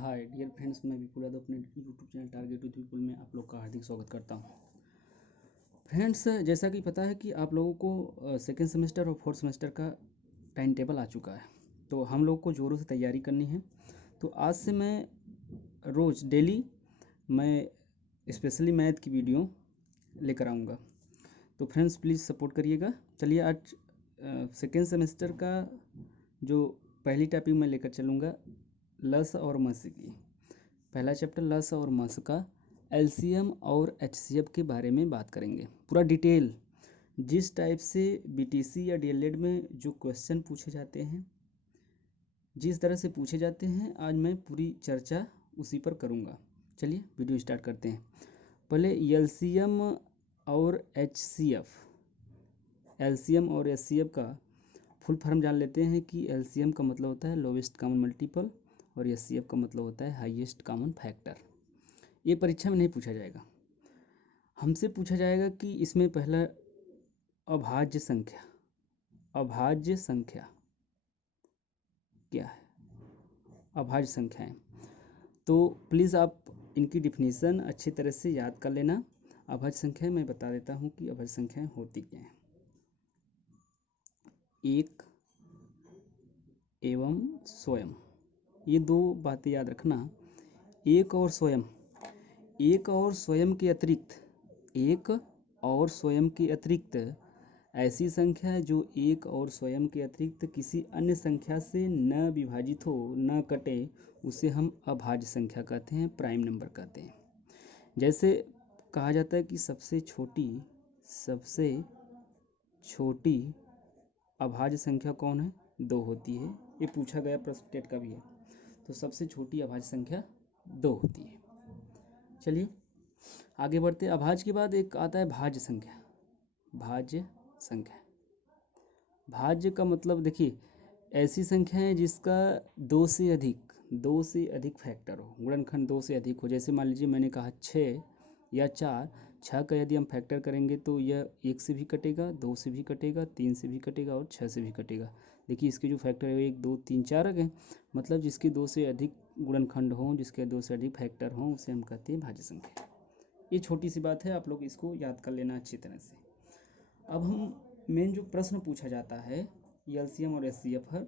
Hi dear friends, मैं विपुल यादव अपने YouTube channel target with विपुल में आप लोग का हार्दिक स्वागत करता हूं। फ्रेंड्स, जैसा कि पता है कि आप लोगों को सेकेंड सेमेस्टर और फोर्थ सेमेस्टर का टाइम टेबल आ चुका है, तो हम लोग को ज़ोरों से तैयारी करनी है। तो आज से मैं रोज़ डेली मैं स्पेशली मैथ की वीडियो लेकर आऊँगा। तो फ्रेंड्स प्लीज़ सपोर्ट करिएगा। चलिए आज सेकेंड सेमेस्टर का जो पहली टॉपिक मैं लेकर चलूँगा लस और मस की। पहला चैप्टर लस और मस का एलसीएम और एचसीएफ के बारे में बात करेंगे पूरा डिटेल। जिस टाइप से बीटीसी या डीएलएड में जो क्वेश्चन पूछे जाते हैं, जिस तरह से पूछे जाते हैं, आज मैं पूरी चर्चा उसी पर करूँगा। चलिए वीडियो स्टार्ट करते हैं। पहले एलसीएम और एचसीएफ, एलसीएम और एचसीएफ का फुल फॉर्म जान लेते हैं कि एलसीएम का मतलब होता है लोवेस्ट कॉमन मल्टीपल और एचसीएफ का मतलब होता है हाईएस्ट कॉमन फैक्टर। ये परीक्षा में नहीं पूछा जाएगा, हमसे पूछा जाएगा कि इसमें पहला अभाज्य संख्या, अभाज्य संख्या क्या है, अभाज्य संख्याएं। तो प्लीज़ आप इनकी डिफिनीसन अच्छी तरह से याद कर लेना। अभाज्य संख्याएं मैं बता देता हूँ कि अभाज्य संख्याएं होती क्या हैं। एक एवं स्वयं, ये दो बातें याद रखना। एक और स्वयं, एक और स्वयं के अतिरिक्त, एक और स्वयं के अतिरिक्त ऐसी संख्या है जो एक और स्वयं के अतिरिक्त किसी अन्य संख्या से न विभाजित हो, न कटे, उसे हम अभाज्य संख्या कहते हैं, प्राइम नंबर कहते हैं। जैसे कहा जाता है कि सबसे छोटी अभाज्य संख्या कौन है, 2 होती है। ये पूछा गया प्रश्न टेट का भी है। तो सबसे छोटी अभाज्य संख्या 2 होती है। चलिए आगे बढ़ते। अभाज्य के बाद एक आता है भाज्य संख्या। भाज्य संख्या, भाज्य का मतलब देखिए ऐसी संख्या है जिसका 2 से अधिक फैक्टर हो, गुणनखंड 2 से अधिक हो। जैसे मान लीजिए मैंने कहा 6 या 4, 6 का यदि हम फैक्टर करेंगे तो यह 1 से भी कटेगा, 2 से भी कटेगा, 3 से भी कटेगा और 6 से भी कटेगा। देखिए इसके जो फैक्टर है 1 2 3 4 आ गए, मतलब जिसके 2 से अधिक गुणनखंड हों, जिसके 2 से अधिक फैक्टर हों, उसे हम कहते हैं भाज्य संख्या। ये छोटी सी बात है, आप लोग इसको याद कर लेना अच्छी तरह से। अब हम मेन जो प्रश्न पूछा जाता है एलसीएम और एचसीएफ है,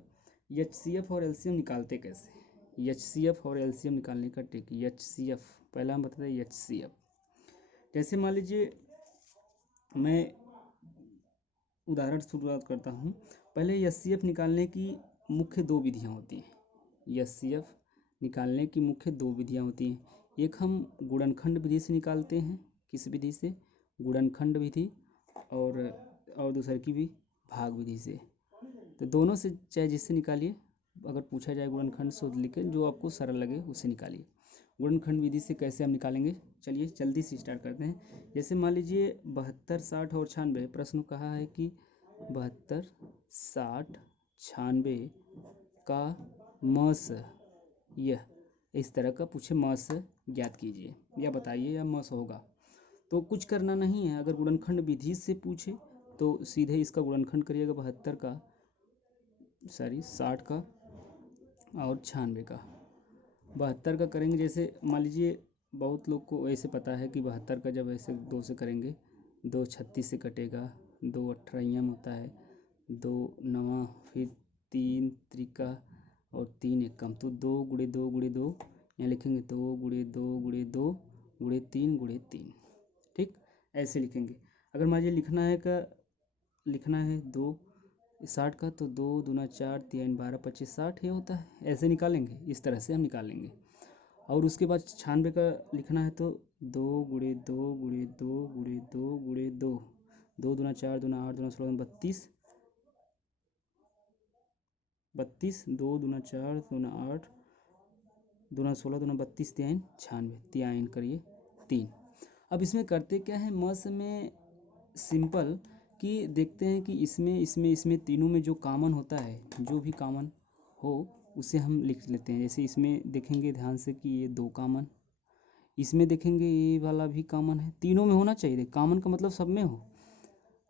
एचसीएफ और एलसीएम निकालते कैसे। एचसीएफ और एलसीएम निकालने का ट्रिक, एचसीएफ पहला हम बताते हैं। एचसीएफ जैसे मान लीजिए मैं उदाहरण शुरुआत करता हूँ। पहले एचसीएफ निकालने की मुख्य 2 विधियाँ होती हैं। एचसीएफ निकालने की मुख्य 2 विधियाँ होती हैं। एक हम गुणनखंड विधि से निकालते हैं, किस विधि से, गुणनखंड विधि, और दूसरी की भी भाग विधि से। तो दोनों से चाहे जिससे निकालिए, अगर पूछा जाए गुणनखंड से लिख के जो आपको सरल लगे उससे निकालिए। गुणनखंड विधि से कैसे हम निकालेंगे, चलिए जल्दी से स्टार्ट करते हैं। जैसे मान लीजिए 72, 60 और 96 प्रश्न कहा है कि 72, 60, 96 का मस, यह इस तरह का पूछे, मस ज्ञात कीजिए या बताइए या मस होगा। तो कुछ करना नहीं है, अगर गुणनखंड विधि से पूछे तो सीधे इसका गुणनखंड करिएगा 72 का, 60 का और 96 का। 72 का करेंगे, जैसे मान लीजिए बहुत लोग को ऐसे पता है कि 72 का जब ऐसे 2 से करेंगे, 2 36 से कटेगा, 2 अट्ठाइयाम होता है, 2 नवा, फिर 3 त्रिका और 3 एकम, तो 2 गुणे 2 गुणे 2, यहाँ लिखेंगे 2 गुणे 2 गुणे 2 गुणे 3 गुणे 3। ठीक, ऐसे लिखेंगे। अगर मान लीजिए लिखना है 2 60 का, तो 2 दूना 4 3 12 25 60 ये होता है। ऐसे निकालेंगे, इस तरह से हम निकालेंगे। और उसके बाद 96 का लिखना है तो 2 गुणे 2 गुणे 2 गुणे 2 गुणे 2, 2 दूना 4 दूना 8 दूना 16 32, 2 दूना 4 दूना 8 दूना 16 दूना 32 3 96, त्याइन करिए 3। अब इसमें करते क्या है, मस में सिंपल कि देखते हैं कि इसमें तीनों में जो कॉमन होता है, जो भी कॉमन हो उसे हम लिख लेते हैं। जैसे इसमें देखेंगे ध्यान से कि ये 2 कॉमन, इसमें देखेंगे ये वाला भी कॉमन है, तीनों में होना चाहिए। कॉमन का मतलब सब में हो।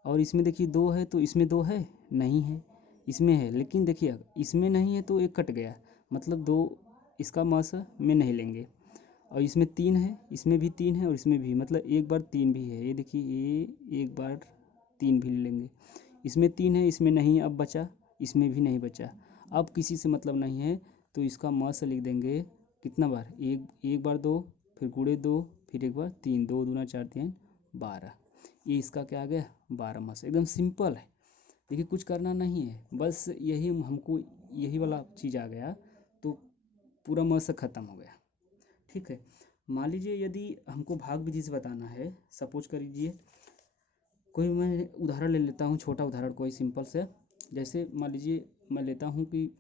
और इसमें देखिए 2 है तो इसमें 2 है नहीं है, इसमें है लेकिन देखिए इसमें नहीं है तो एक कट गया, मतलब 2 इसका म स में नहीं लेंगे। और इसमें 3 है, इसमें भी 3 है और इसमें भी, मतलब एक बार 3 भी है, ये देखिए ये एक बार 3 भी ले लेंगे। इसमें 3 है, इसमें नहीं, अब बचा, इसमें भी नहीं बचा। अब किसी से मतलब नहीं है तो इसका म से लिख देंगे कितना बार, एक बार 2, फिर गुणे 2, फिर एक बार 3, 2 दूना 4 3 12। ये इसका क्या आ गया, 12 म से। एकदम सिंपल है, देखिए कुछ करना नहीं है, बस यही हमको यही वाला चीज़ आ गया तो पूरा म से ख़त्म हो गया। ठीक है, मान लीजिए यदि हमको भाग विधि से बताना है, सपोज कर लीजिए कोई मैं उदाहरण ले लेता हूँ, छोटा उदाहरण कोई सिंपल से। जैसे मान लीजिए मैं लेता हूँ कि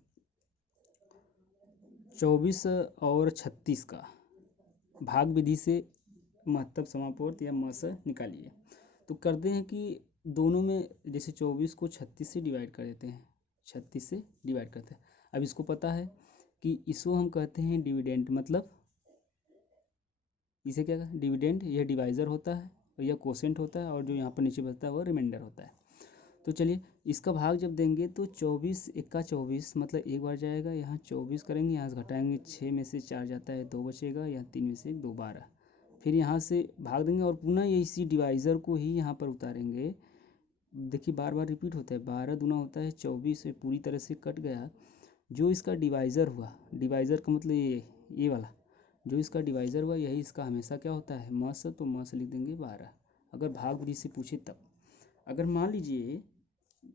24 और 36 का भाग विधि से महत्तम समापवर्त या म से निकालिए। तो करते हैं कि दोनों में जैसे 24 को 36 से डिवाइड कर देते हैं, 36 से डिवाइड करते हैं। अब इसको पता है कि इसको हम कहते हैं डिविडेंड, मतलब इसे क्या कहते हैं, डिविडेंड। यह डिवाइज़र होता है और यह कोसेंट होता है, और जो यहाँ पर नीचे बचता है वो रिमाइंडर होता है। तो चलिए इसका भाग जब देंगे तो 24 एक्का 24, मतलब एक बार जाएगा, यहाँ 24 करेंगे, यहाँ से घटाएंगे 6 में से 4 जाता है 2 बचेगा, यहाँ 3 में से 2 12, फिर यहाँ से भाग देंगे और पुनः ये इसी डिवाइज़र को ही यहाँ पर उतारेंगे। देखिए बार बार रिपीट होता है, 12 दूना होता है 24, से पूरी तरह से कट गया। जो इसका डिवाइज़र हुआ, डिवाइज़र का मतलब ये वाला, जो इसका डिवाइज़र हुआ यही इसका हमेशा क्या होता है, म से। तो म से लिख देंगे 12, अगर भाग विधि से पूछे तब। अगर मान लीजिए,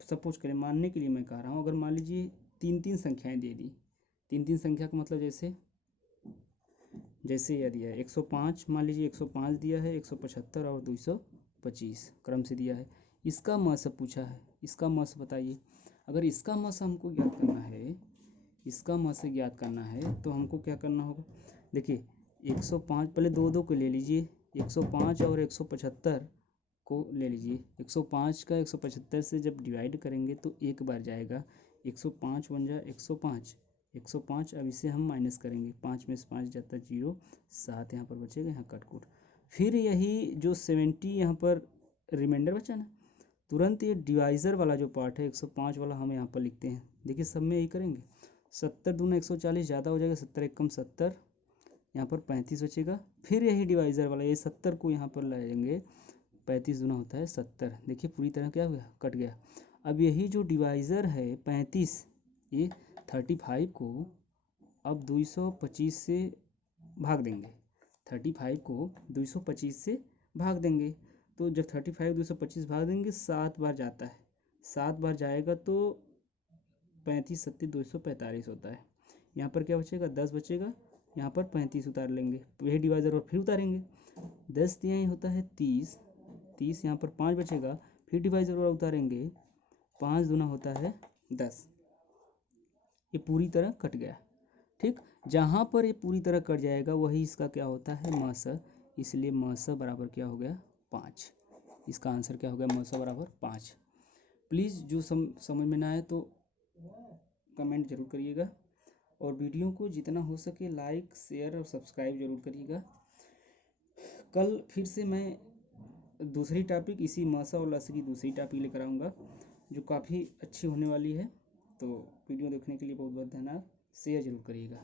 सपोज करें, मानने के लिए मैं कह रहा हूँ, अगर मान लीजिए 3-3 संख्याएं दे दी, 3-3 संख्या का मतलब जैसे यह दिया है 105, मान लीजिए 105 दिया है, 175 और 225 क्रम से दिया है। इसका म से पूछा है, इसका म से बताइए। अगर इसका म से हमको ज्ञात करना है, इसका म से ज्ञात करना है तो हमको क्या करना होगा, देखिए 105 पहले 2-2 को ले लीजिए, 105 और 175 को ले लीजिए। 105 का 175 से जब डिवाइड करेंगे तो एक बार जाएगा, 105 बन जाए 105, 105। अब इसे हम माइनस करेंगे, 5 में से 5 जाता है 0, 7 यहाँ पर बचेगा, यहाँ कट कूट। फिर यही जो 70 यहाँ पर रिमाइंडर बचा ना, तुरंत ये डिवाइज़र वाला जो पार्ट है 105 वाला हम यहाँ पर लिखते हैं। देखिए सब में यही करेंगे, 70 दूना 140 ज़्यादा हो जाएगा, 70 एकम 70, यहाँ पर 35 बचेगा। फिर यही डिवाइज़र वाला, ये 70 को यहाँ पर लाएंगे, 35 दूना होता है 70। देखिए पूरी तरह क्या हुआ, कट गया। अब यही जो डिवाइज़र है 35, ये 35 को अब 225 से भाग देंगे, 35 को 225 से भाग देंगे। तो जब 35 225 भाग देंगे 7 बार जाता है, 7 बार जाएगा तो 35 सत्ती 245 होता है। यहाँ पर क्या बचेगा, 10 बचेगा, यहाँ पर 35 उतार लेंगे, वही डिवाइज़र और फिर उतारेंगे, 10 तिहाई होता है 30, 30 यहाँ पर 5 बचेगा, फिर डिवाइज़र वाला उतारेंगे, 5 दूना होता है 10। ये पूरी तरह कट गया। ठीक, जहाँ पर ये पूरी तरह कट जाएगा वही इसका क्या होता है, म स। इसलिए म स बराबर क्या हो गया, 5। इसका आंसर क्या हो गया, म स बराबर 5। प्लीज़ जो समझ में ना आए तो कमेंट जरूर करिएगा, और वीडियो को जितना हो सके लाइक शेयर और सब्सक्राइब जरूर करिएगा। कल फिर से मैं दूसरी टॉपिक, इसी म स और ल स की दूसरी टॉपिक लेकर आऊँगा जो काफ़ी अच्छी होने वाली है। तो वीडियो देखने के लिए बहुत बहुत धन्यवाद, शेयर जरूर करिएगा।